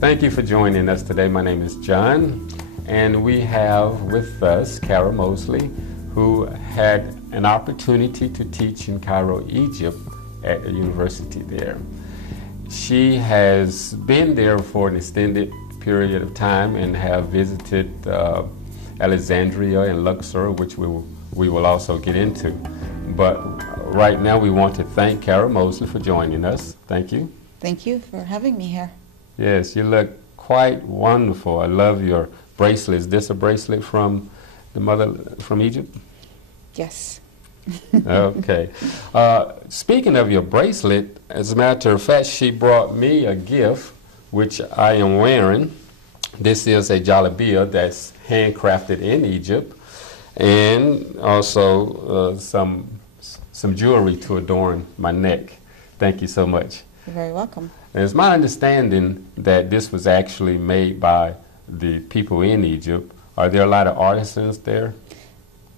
Thank you for joining us today. My name is John, and we have with us Kara Mosley, who had an opportunity to teach in Cairo, Egypt at a university there. She has been there for an extended period of time and have visited Alexandria and Luxor, which we will also get into. But right now we want to thank Kara Mosley for joining us. Thank you. Thank you for having me here. Yes, you look quite wonderful. I love your bracelet. Is this a bracelet from the mother from Egypt? Yes. Okay. Speaking of your bracelet, as a matter of fact, she brought me a gift, which I am wearing. This is a jalabia that's handcrafted in Egypt, and also some jewelry to adorn my neck. Thank you so much. You're very welcome. And it's my understanding that this was actually made by the people in Egypt. Are there a lot of artisans there?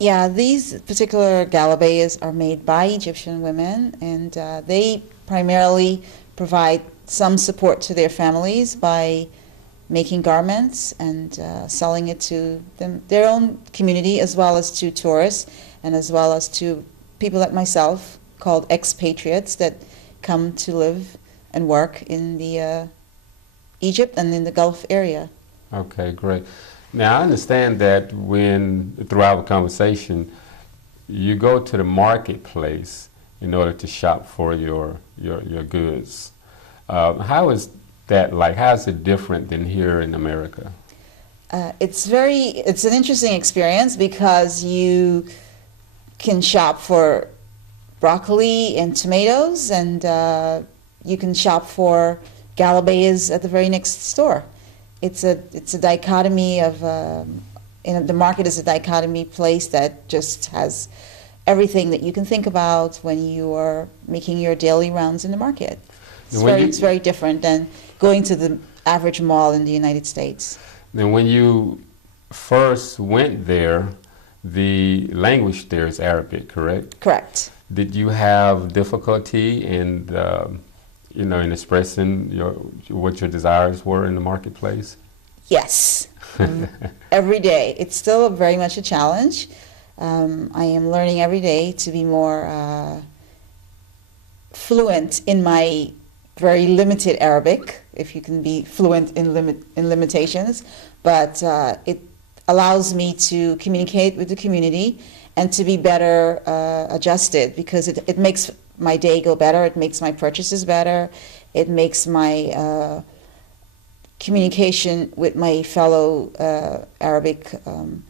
Yeah, these particular galabayas are made by Egyptian women, and they primarily provide some support to their families by making garments and selling it to their own community, as well as to tourists, and as well as to people like myself, called expatriates, that come to live and work in the Egypt and in the Gulf area. Okay, great. Now, I understand that throughout the conversation, you go to the marketplace in order to shop for your goods. How is that like? How is it different than here in America? It's an interesting experience because you can shop for broccoli and tomatoes, and you can shop for galabayas at the very next store. It's a dichotomy of the market is a dichotomy place that just has everything that you can think about when you are making your daily rounds in the market. It's very different than going to the average mall in the United States. Then when you first went there, the language there is Arabic, correct? Correct. Did you have difficulty in in expressing what your desires were in the marketplace? Yes, every day. It's still very much a challenge. I am learning every day to be more fluent in my very limited Arabic, if you can be fluent in limitations, but it allows me to communicate with the community and to be better adjusted, because it makes my day go better, it makes my purchases better, it makes my communication with my fellow Arabic and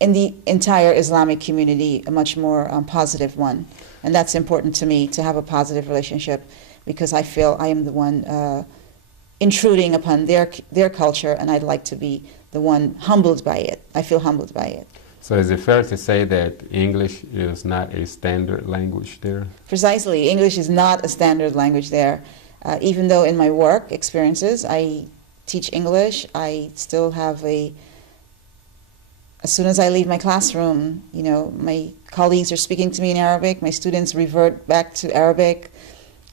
in the entire Islamic community a much more positive one. And that's important to me, to have a positive relationship, because I feel I am the one intruding upon their culture, and I'd like to be the one humbled by it. I feel humbled by it. So is it fair to say that English is not a standard language there? Precisely. English is not a standard language there. Even though in my work experiences I teach English, I still have as soon as I leave my classroom, my colleagues are speaking to me in Arabic, my students revert back to Arabic.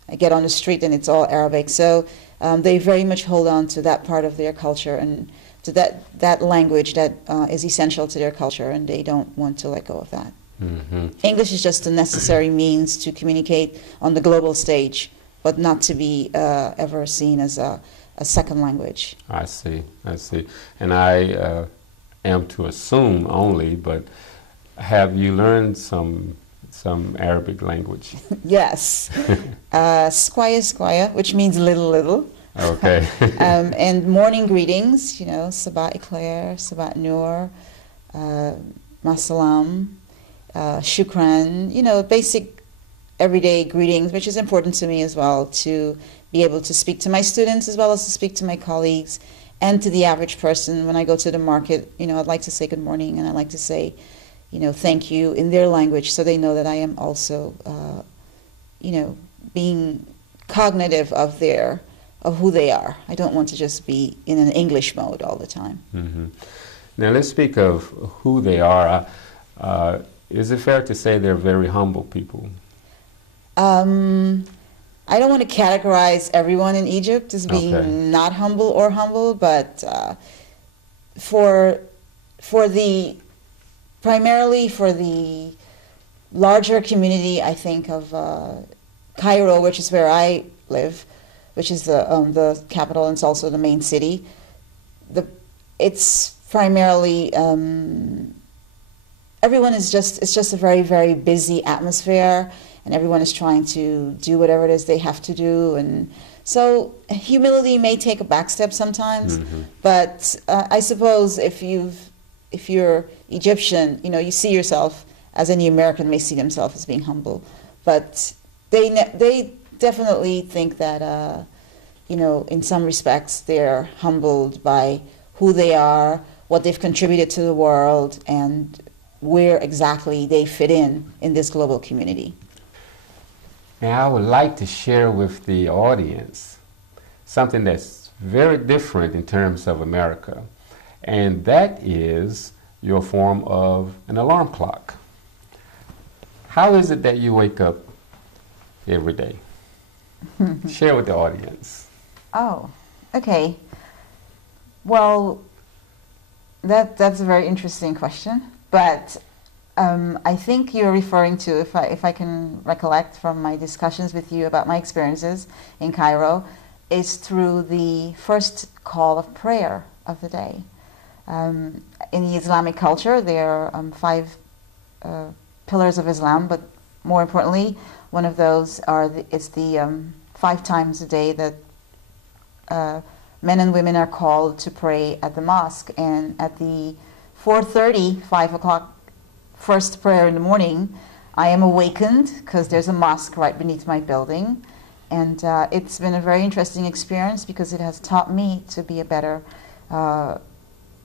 I get on the street and it's all Arabic. So they very much hold on to that part of their culture and to that language that is essential to their culture, and they don't want to let go of that. Mm-hmm. English is just a necessary means to communicate on the global stage, but not to be ever seen as a second language. I see. And I am to assume only, but have you learned some Arabic language? Yes. Squaya, which means little. Okay. And morning greetings, Sabah Eclair, Sabah Noor, Masalam, Shukran, basic everyday greetings, which is important to me as well, to be able to speak to my students as well as to speak to my colleagues and to the average person. When I go to the market, I'd like to say good morning, and I'd like to say, thank you in their language, so they know that I am also, being cognitive of who they are. I don't want to just be in an English mode all the time. Mm-hmm. Now let's speak of who they are. Is it fair to say they're very humble people? I don't want to categorize everyone in Egypt as being Okay. not humble or humble, but for the primarily for the larger community, I think of Cairo, which is where I live, which is the capital and it's also the main city. It's primarily everyone is it's just a very, very busy atmosphere, and everyone is trying to do whatever it is they have to do, and so humility may take a back step sometimes. But I suppose if you're Egyptian, you see yourself as any American may see themselves as being humble, but they definitely think that in some respects they're humbled by who they are, what they've contributed to the world, and where exactly they fit in this global community. Now, I would like to share with the audience something that's very different in terms of America, and that is your form of an alarm clock. How is it that you wake up every day? Share with the audience. Oh, okay. Well, that's a very interesting question, but I think you're referring to, if I can recollect from my discussions with you about my experiences in Cairo, is through the first call of prayer of the day. In the Islamic culture, there are 5 pillars of Islam, but more importantly, one of those is the 5 times a day that men and women are called to pray at the mosque. And at the 4:30, 5 o'clock first prayer in the morning, I am awakened because there's a mosque right beneath my building. And it's been a very interesting experience because it has taught me to be a better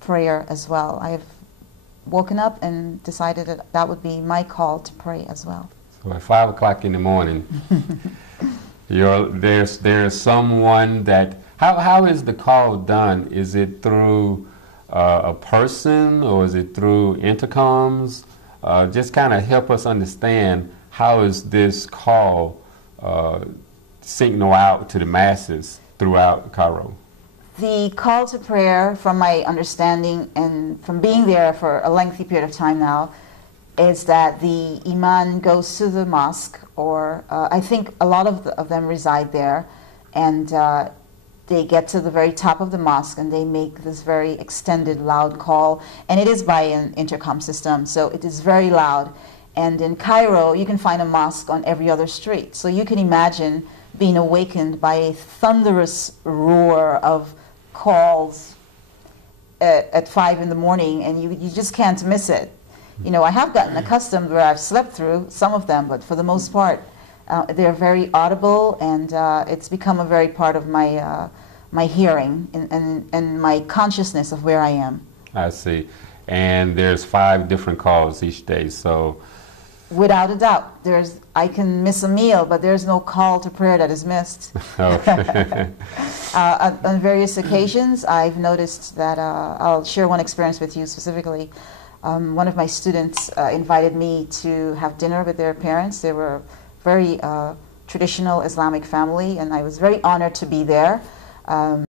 prayer as well. I've woken up and decided that that would be my call to pray as well. So at 5 o'clock in the morning, there's someone that, how is the call done? Is it through a person, or is it through intercoms? Just kind of help us understand, how is this call signal out to the masses throughout Cairo? The call to prayer, from my understanding and from being there for a lengthy period of time now, is that the imam goes to the mosque, or I think a lot of them reside there, and they get to the very top of the mosque and they make this very extended, loud call, and it is by an intercom system, so it is very loud. And in Cairo, you can find a mosque on every other street, so you can imagine being awakened by a thunderous roar of calls at 5 in the morning, and you just can't miss it. I have gotten accustomed where I've slept through some of them, but for the most part, they're very audible, and it's become a very part of my my hearing and my consciousness of where I am. I see. And there's 5 different calls each day, so... Without a doubt. I can miss a meal, but there's no call to prayer that is missed. Okay. On various occasions, I've noticed that, I'll share one experience with you specifically. One of my students invited me to have dinner with their parents. They were a very traditional Islamic family, and I was very honored to be there.